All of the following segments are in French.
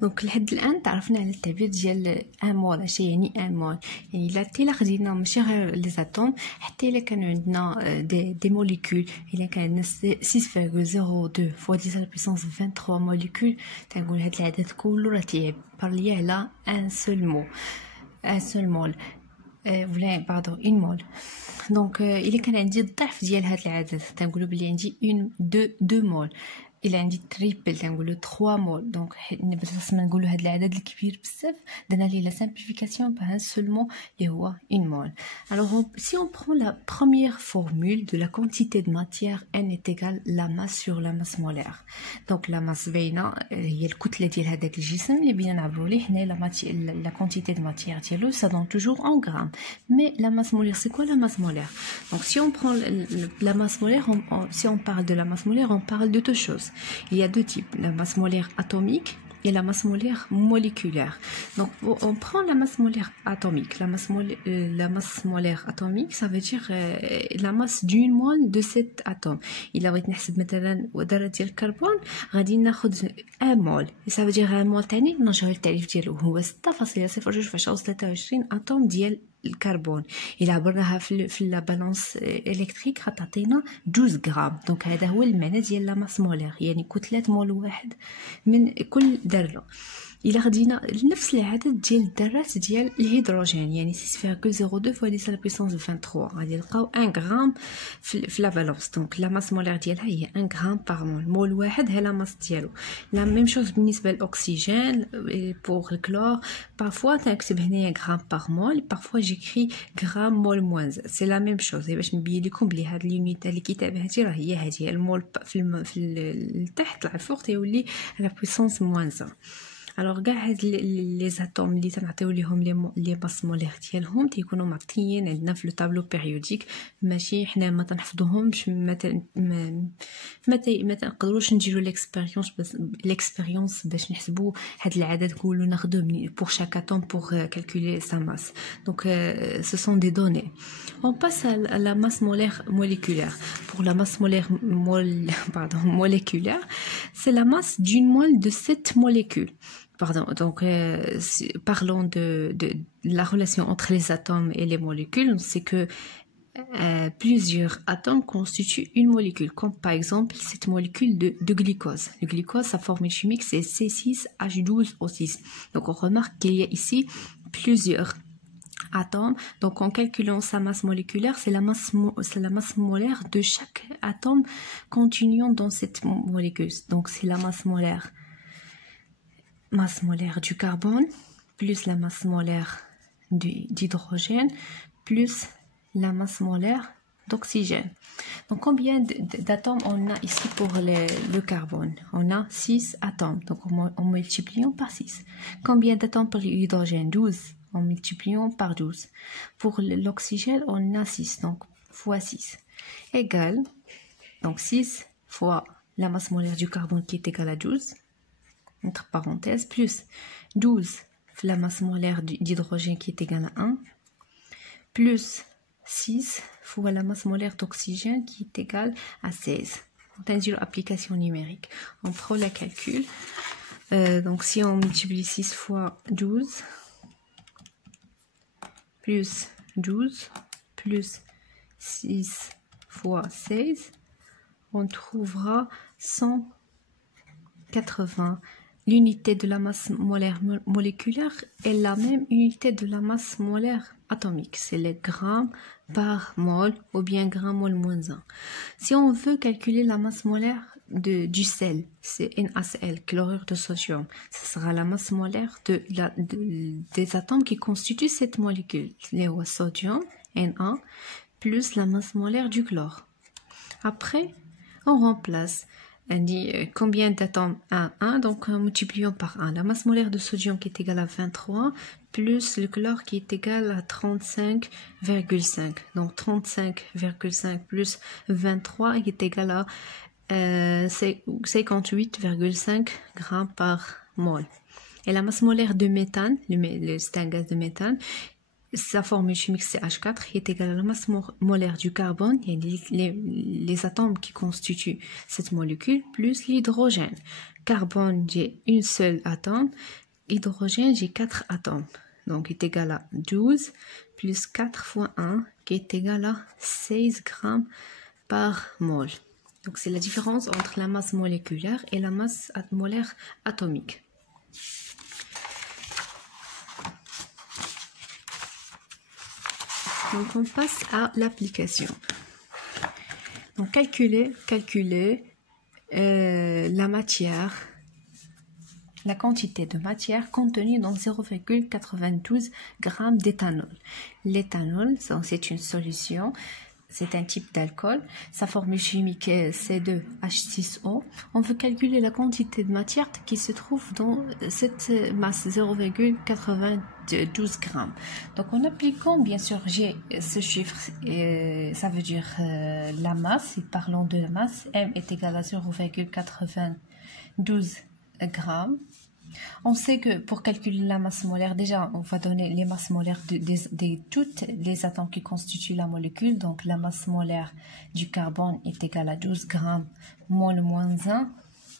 دونك لحد الان تعرفنا على التعبير ديال ان مول. اش يعني ان مول؟ يعني الا خدينا ماشي غير لي زاتوم، حتى الا كانوا عندنا دي موليكول، الا كان عندنا 6.02 فوا 10 بويسونس 23 موليكول، تنقول هاد العدد كله راه تيعبر ليا على ان سول مو، ان سول مول ولا باردون اون مول. دونك الا كان عندي الضعف ديال هاد العدد تنقولوا بلي عندي دو مول. الا عندي تريبل تنقولوا 3 مول. دونك باش ما نقولوا هذا العدد الكبير بزاف درنا ليه لا simplification par un seul mot اللي هو une mole. Alors si on prend la première formule de la quantité de matière n est égale la masse sur la masse molaire. Donc la masse باينه هي الكتله ديال هذاك الجسم اللي بينا نعبروا ليه حنا la quantité de matière ديالو ça donne toujours en grammes. Mais la masse molaire, c'est quoi la masse molaire? Donc si on prend la masse molaire, si on parle de la masse molaire, on parle de deux choses. Il y a deux types, la masse molaire atomique et la masse molaire moléculaire. Donc on prend la masse molaire atomique. La masse molaire atomique, ça veut dire la masse d'une mole de cet atome. Il a بغيت نحسب مثلا ذره ديال الكربون غادي ناخذ 1 مول. ça veut dire 1 مول ثاني نرجعوا للتعريف ديالو هو 6.023 اتوم ديال الكربون. إلا عبرناها في لا بالانس الكتريك غتعطينا 12 غرام. دونك هذا هو المعنى ديال لا ماس مولير، يعني كتله مول واحد من كل ذره. إلا خدينا نفس العدد ديال الذرات ديال الهيدروجين، يعني 6.02 فوا 10 بويسونس 23، غادي نلقاو 1 غرام في لا بالانس. دونك لا ماس مولير ديالها هي 1 غرام باغ مول. مول واحد هي لا ماس ديالو. لا ميم شوز بالنسبه للاكسجين بوغ الكلور. بارفوا تنكتب هنايا غرام باغ مول، بارفوا جيكري غرام مول موان زد. سي لا ميم شوز باش نبين لكم بلي هاد اليونيت اللي كتابه هادي راه هي هادي المول في التحت الفوق تيولي على بويسونس موان زد. الوغ كاع هاد لي زاتوم اللي تنعطيو ليهم لي ماس مولير ديالهم تيكونوا معطيين عندنا في لو طابلو بيريوديك، ماشي حنا ما تنحفظوهمش، ما تنقدروش نديروا ليكسبيريونس باش نحسبوا هاد العدد كله ناخذوه بور شاك اتوم بور كالكولي سا ماس. دونك ce sont des données. On passe à la masse molaire moléculaire. Pour la masse molaire moléculaire, c'est la masse d'une mole de 7 molécules. Pardon, donc parlons de la relation entre les atomes et les molécules. C'est que plusieurs atomes constituent une molécule, comme par exemple cette molécule de glucose. Le glucose, sa formule chimique, c'est C6H12O6. Donc on remarque qu'il y a ici plusieurs atomes. Donc en calculant sa masse moléculaire, c'est la masse molaire de chaque atome continuant dans cette molécule. Donc c'est la masse molaire du carbone plus la masse molaire d'hydrogène plus la masse molaire d'oxygène. Donc combien d'atomes on a ici pour le carbone? On a 6 atomes, donc en multipliant par 6. Combien d'atomes pour l'hydrogène? 12, en multipliant par 12. Pour l'oxygène on a 6, donc fois 6 égale, donc 6 fois la masse molaire du carbone qui est égale à 12 entre parenthèses, plus 12 la masse molaire d'hydrogène qui est égale à 1, plus 6 fois la masse molaire d'oxygène qui est égale à 16. On a dit l'application numérique. On prend la calcul. Donc si on multiplie 6 fois 12, plus 12, plus 6 fois 16, on trouvera 180. L'unité de la masse molaire moléculaire est la même unité de la masse molaire atomique. C'est les grammes par mol ou bien gramme mol moins 1. Si on veut calculer la masse molaire du sel, c'est NaCl, chlorure de sodium. Ce sera la masse molaire des atomes qui constituent cette molécule. Le sodium, Na, plus la masse molaire du chlore. Après, on remplace. On dit combien d'atomes? 1, donc multiplions par 1. La masse molaire de sodium qui est égale à 23, plus le chlore qui est égal à 35,5. Donc 35,5 plus 23 qui est égal à 58,5 grammes par mol. Et la masse molaire de méthane, c'est un gaz de méthane, sa formule chimique c'est H4 qui est égale à la masse molaire du carbone, il y a les atomes qui constituent cette molécule, plus l'hydrogène. carbone, j'ai une seule atome. Hydrogène, j'ai 4 atomes. Donc, est égal à 12 plus 4 fois 1, qui est égal à 16 grammes par mol. Donc, c'est la différence entre la masse moléculaire et la masse molaire atomique. Donc, on passe à l'application. Donc, calculer la matière, la quantité de matière contenue dans 0,92 g d'éthanol. L'éthanol, c'est une solution, c'est un type d'alcool. Sa formule chimique est C2H6O. On veut calculer la quantité de matière qui se trouve dans cette masse 0,92 g. Donc en appliquant, bien sûr, j'ai ce chiffre, ça veut dire la masse. Et parlons de la masse, M est égal à 0,92 g. On sait que pour calculer la masse molaire, déjà, on va donner les masses molaires de toutes les atomes qui constituent la molécule. Donc, la masse molaire du carbone est égale à 12 grammes mol moins 1.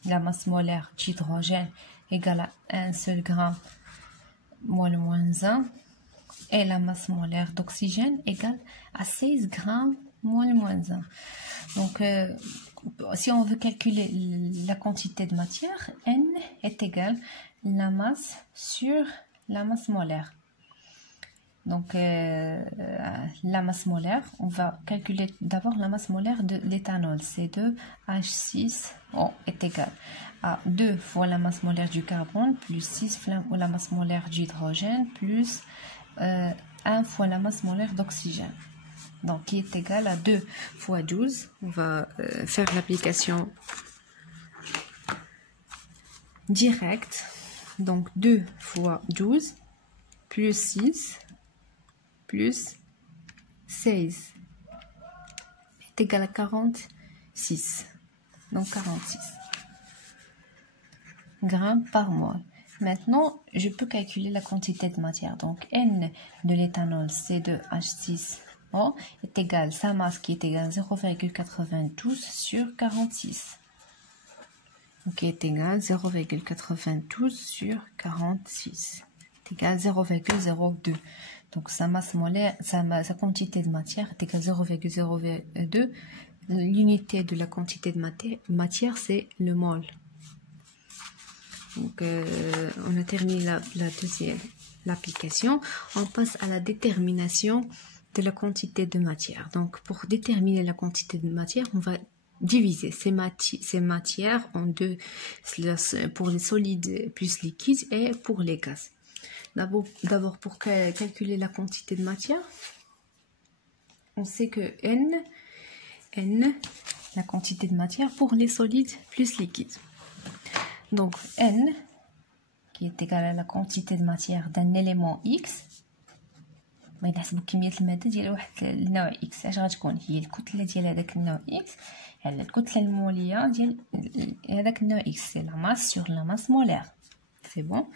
La masse molaire d'hydrogène égale à 1 seul gramme mol moins 1. Et la masse molaire d'oxygène égale à 16 grammes mol moins 1. Donc, si on veut calculer la quantité de matière, N est égale la masse sur la masse molaire. Donc, la masse molaire, on va calculer d'abord la masse molaire de l'éthanol. C2H6O est égal à 2 fois la masse molaire du carbone plus 6 fois la masse molaire d'hydrogène plus 1 fois la masse molaire d'oxygène. Donc, qui est égal à 2 fois 12. On va faire l'application directe. Donc, 2 fois 12 plus 6 plus 16 est égal à 46. Donc, 46 grammes par mol. Maintenant, je peux calculer la quantité de matière. Donc, N de l'éthanol C2H6O est égal, sa masse qui est égale à 0,92 sur 46. Donc, est égal à 0,92 sur 46. Est égal à 0,02. Donc, sa masse molaire, sa quantité de matière est égale à 0,02. L'unité de la quantité de matière, c'est le mol. Donc, on a terminé la deuxième l'application. On passe à la détermination de la quantité de matière. Donc, pour déterminer la quantité de matière, on va diviser ces matières en deux, pour les solides plus liquides et pour les gaz. D'abord, pour calculer la quantité de matière, on sait que N, la quantité de matière pour les solides plus liquides. Donc, N, qui est égal à la quantité de matière d'un élément X, ما يحسبوا كمية المادة ديال واحد النوع X. اش غتكون هي الكتلة ديال هذاك النوع X على الكتلة المولية ديال هذاك النوع X. C'est la masse sur la masse molaire. C'est bon.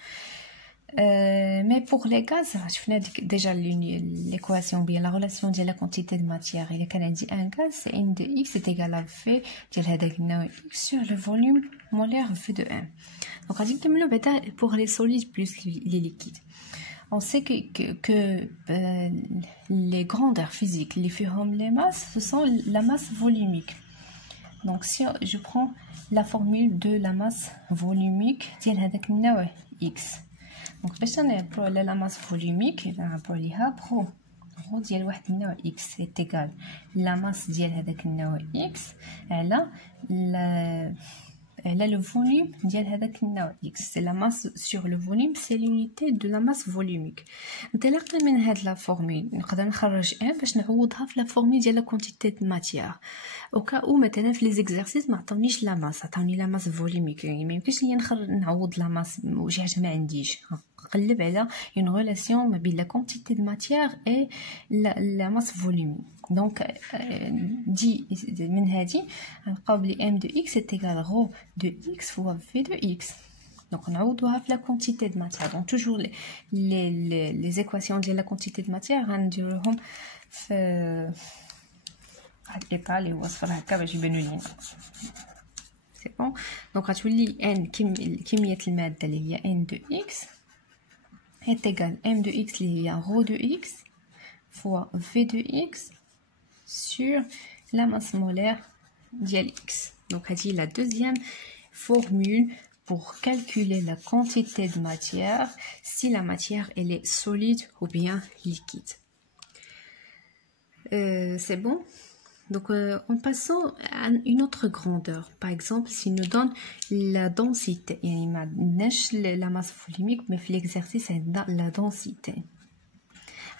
Mais pour les gaz, شفنا déjà l'équation bien la relation ديال la quantité de matière. إلا كان عندي un gaz, c'est N de X est égal à V ديال هذاك النوع X sur le volume molaire V de M. Donc غادي نكملوا بعدا pour les solides plus les liquides. On sait que les grandeurs physiques, les masses, ce sont la masse volumique. Donc, si je prends la formule de la masse volumique, X. Donc, pour la masse volumique, pour X est égal la masse de X, elle a le volume X. C'est la masse sur le volume, c'est l'unité de la masse volumique. انطلاقا من هاد لا فورمول نقدر نخرج ان باش نعوضها في لا فورمول ديال لا كونتيتي د ماتيير. او كاو مثلا في لي زيكزارسيس ما عطاونيش لا ماس، عطاوني لا ماس فوليميك، يعني ما يمكنش ليا نعوض لا ماس وشي حاجه ما عنديش. نقلب على اون ريلاسيون ما بين لا كونتيتي د ماتيير اي لا ماس فوليميك. دونك دي من هادي غنلقاو بلي ام دو اكس est égal rho de x fois v de x. Donc on a la quantité de matière. Donc toujours les équations de la quantité de matière غنديروهم في هاد ليطا اللي هو صفر هكا باش يبانو لينا. سي بون. دونك غتولي ان كميه الماده اللي هي ان دو اكس est égal m de x اللي هي rho de x fois v de x sur la masse molaire ديال x. Donc هذه la deuxième formule pour calculer la quantité de matière si la matière elle est solide ou bien liquide. C'est bon. Donc en passant à une autre grandeur, par exemple s'il nous donne la densité, يعني ما عندناش la masse volumique mais في l'exercice عندنا la densité.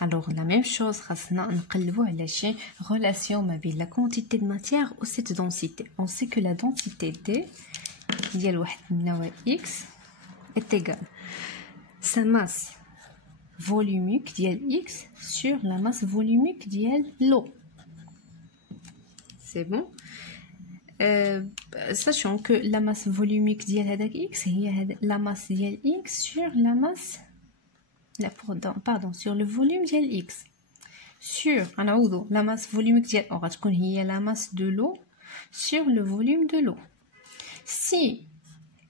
Alors la même chose, خاصنا نقلبوا على شي relation ما بين la quantité de matière ou cette densité. On sait que la densité D ديال واحد النوع X est égale sa masse volumique ديال X sur la masse volumique ديال l'eau. C'est bon. Sachant que la masse volumique ديال هذاك X هي la masse ديال X sur la masse sur le volume ديال X sur la masse volumique ديال O غتكون هي la masse de l'eau sur le volume de l'eau. Si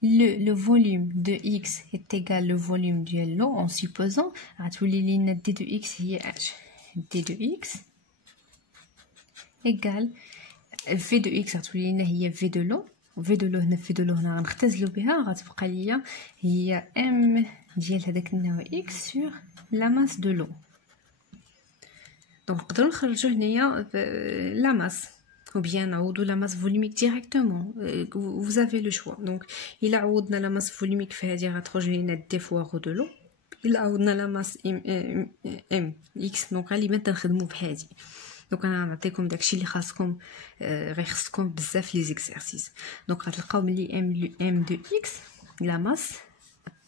le volume de X est égal au volume de l'eau en supposant غتولي لينا D de X هي D de X égale V de X غتولي لنا هي V de l'eau. V de l'eau هنا V de l'eau هنا غنختزلو بها غتبقى ليا هي M ديال هذاك النوع X sur la masse de l'eau. Donc نقدروا نخرجوا هنايا la masse ou bien نعوضوا la masse volumique directement. Vous avez le choix. Donc إلا عوضنا la masse volumique في هذه غتخرج لنا D fois rho de l'eau. إلا عوضنا la masse M X دونك غالبا تنخدموا بهذه. دونك انا نعطيكم داكشي اللي خاصكم غيخصكم بزاف لي زيكسيرسيس. دونك غتلقاو ملي ام دو اكس لا ماس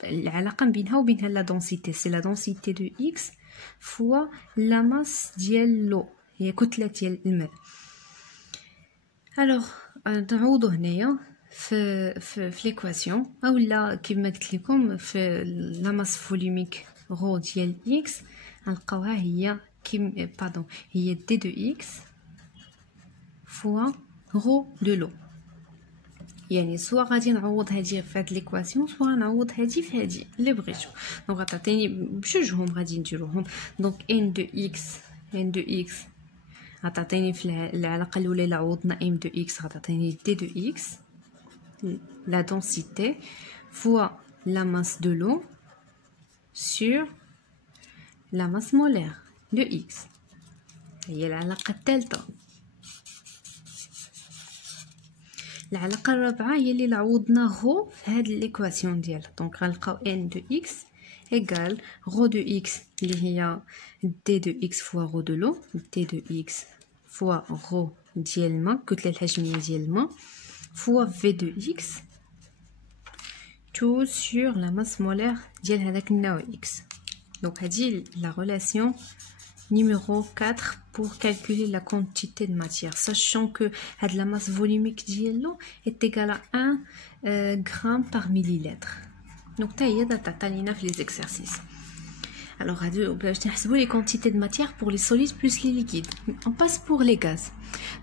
العلاقه بينها وبينها لا دونسيتي سي لا دونسيتي دو اكس فوا لا ماس ديال لو هي كتله ديال الماء. الوغ نعوضو هنايا في ليكواسيون اولا كيما قلت لكم في لا ماس فوليميك رو ديال اكس غنلقاوها هي هي D de X fois rho de l'eau. يعني سوا غادي نعوض هذه في هاد ليكواسيون سوا نعوض هذه في هذه اللي بغيتو. دونك غتعطيني بجوجهم غادي نديروهم. دونك n de x غتعطيني في العلاقه الاولى الا عوضنا m de x غتعطيني D de x la densité fois la masse de l'eau sur la masse molaire de X. هي العلاقة الثالثة. العلاقة الرابعة هي اللي عوضنا غو في هاد ليكواسيون ديالها. دونك غنلقاو n de x égale rho de x اللي هي d de x fois rho de l'eau. d de x fois rho ديال الماء الكتلة الحجمية ديال الماء fois v de x tout sur la masse molaire ديال هذاك النوع x. Donc هذه la relation numéro 4 pour calculer la quantité de matière, sachant que la masse volumique de l'eau est égale à 1 gramme par millilitre. Donc ça y est, dans les exercices. Alors les quantités de matière pour les solides plus les liquides. On passe pour les gaz.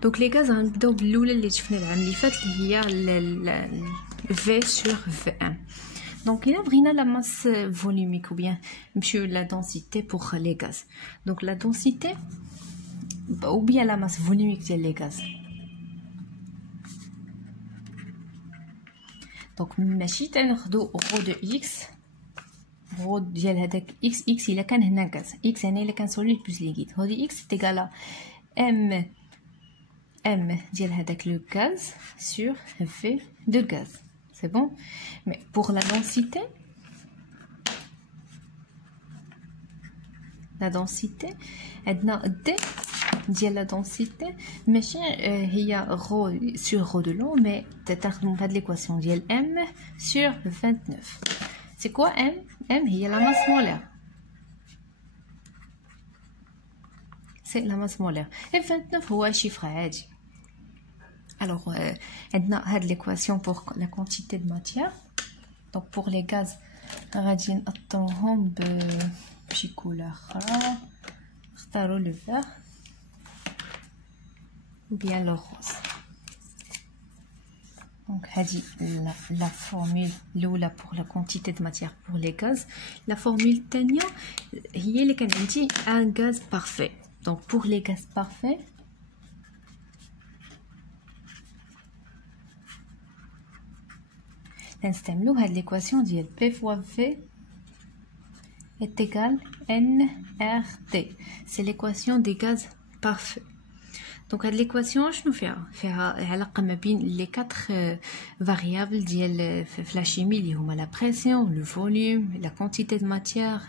Donc les gaz غنبداو بالاولى اللي شفنا العام اللي فات اللي هي V sur V1. Donc, il y a la masse volumique ou bien la densité pour les gaz. Donc, la densité ou bien la masse volumique des gaz. Donc, ماشي تناخدو rho de x rho ديال هذاك x إلا كان هنا gaz x هنا إلا كان solide plus liquide. rho de x est égal à m ديال هذاك le gaz sur v de gaz. C'est bon. Mais pour la densité عندنا D ديال la densité ماشي هي rho sur rho de l'eau mais تاخدوا هاد l'équation ديال M sur 29. C'est quoi M? M هي la masse molaire. C'est la masse molaire. Et 29 هو chiffre عادي. Alors, on a l'équation pour la quantité de matière. Donc, pour les gaz, on va dire petite couleur. Le vert ou bien le rose. Donc, la formule l'oula pour la quantité de matière pour les gaz. La formule tania, il y a un gaz parfait. Donc, pour les gaz parfaits, نستعملوا هاد l'équation ديال P fois V est égal nRT. C'est l'équation des gaz parfaits. Donc هاد l'équation شنو فيها علاقة ما بين les 4 variables ديال في la chimie اللي هما la pression, le volume, la quantité de matière,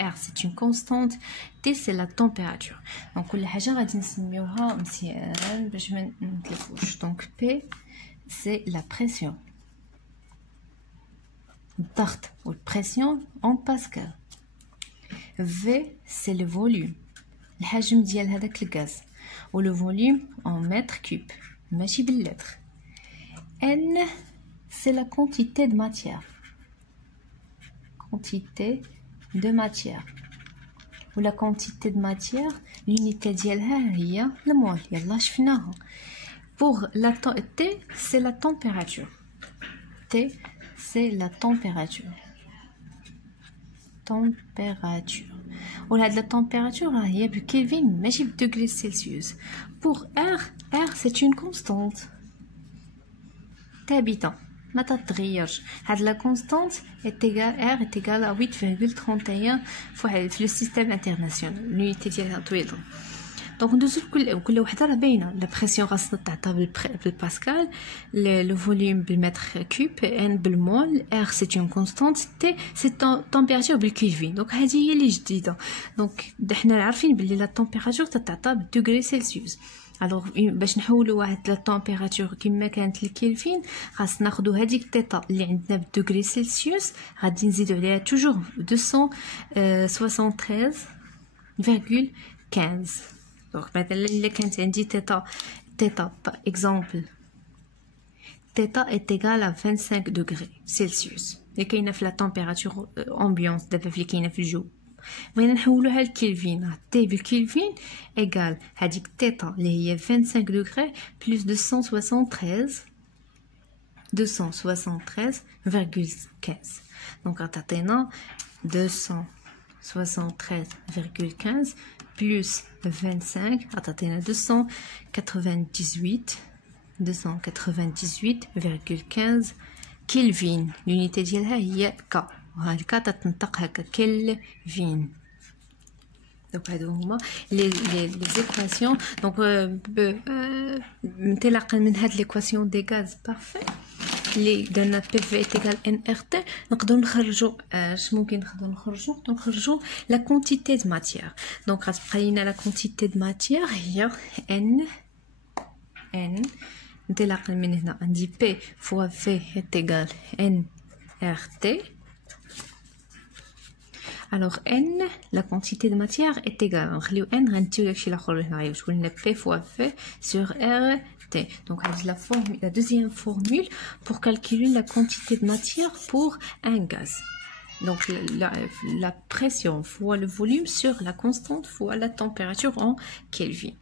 R c'est une constante, T c'est la température. Donc كل حاجة غادي نسميوها مزيان باش ما نتلفوش. Donc P c'est la pression. الضغط والpression en pascal. V c'est le volume. الحجم ديال هذاك الغاز. ou le volume en mètres cubes, ماشي بالlettre. N c'est la quantité de matière. Quantité de matière. ou la quantité de matière, l'unité ديالها هي le mol. يلا شفناها. Pour la T c'est la température. T c'est la température. Température. وهاد la température هي بكلفين ماشي بدوغري سلسيوس. Pour R c'est une constante ثابتة ما تتغيرش. هاد la constante est égale R est égale à 8,31 في le système international. l'unité ديالها طويلة. دونك ندوزو كل وحده راه باينه. لا بريسيون خاصنا تعطى بالباسكال، لو فوليوم بالمتر كوب، ان بالمول، ار سي اون كونستانت، تي سي تمبيراتور بالكلفين. دونك هذه هي اللي جديده. دونك حنا عارفين بلي لا تمبيراتور تتعطى بالدوغري سلسيوس. الوغ باش نحولوا واحد لا تمبيراتور كما كانت الكلفين خاص ناخذوا هذيك تيتا اللي عندنا بالدوغري سلسيوس، غادي نزيدوا عليها توجور 273,15. Donc مثلا اللي كانت عندي تيتا par exemple تيتا est égal à 25 degrés Celsius اللي كاينه في لا تمبيراتور امبيونس دابا اللي كاينه في الجو. بغينا نحولوها للكلفين، تي بالكلفين ايغال هذيك تيتا اللي هي 25 degrés plus 273,15. دونك غتعطينا 273,15 plus 25 غتعطينا 298,15 كلفين. l'unité ديالها هي ك، وها الك تتنطق هكا كلفين. دونك هادو هما لي زيكواسيون. دونك انطلاقا من هاد ليكواسيون دي غاز بارفي اللي درنا بي في ايكال ان ار تي، نقدروا نخرجوا اش ممكن نخرجوا لا كونتيتي دو ماتيير. دونك غتبقى لينا لا كونتيتي دو ماتيير هي ان انطلاقا من هنا عندي بي فوا في ايكال ان ار تي. Alors n la quantité de matière est égale. نخليو n غنتيو داكشي الاخر هنايا واش قلنا p fois v sur r t. Donc la deuxième formule pour calculer la quantité de matière pour un gaz. Donc la pression fois le volume sur la constante fois la température en Kelvin.